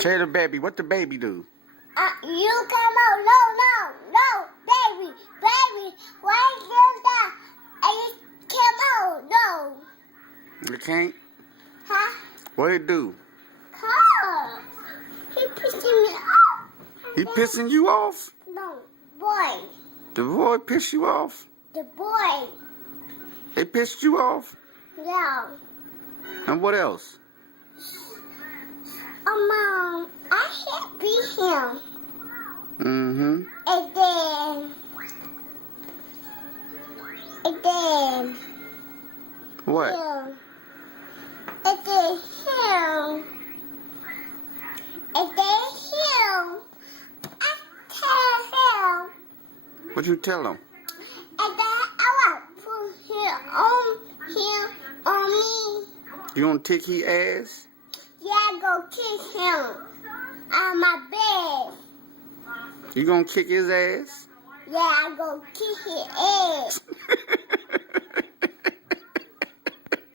Tell the baby, what the baby do? You come out. No, baby. Why you that? I come out. No. You can't? Huh? What it do? Cause he pissing me off. He pissing you off? No, boy. The boy piss you off? The boy. They pissed you off? Yeah. And what else? Mom, I can't beat him. Mm-hmm. And then. What? Him. And then him. And then him. I tell him. What you tell him? And then I want to put him on me. You gonna take his ass? Yeah, I go kiss him on my bed. You gonna kick his ass? Yeah, I go kiss his ass.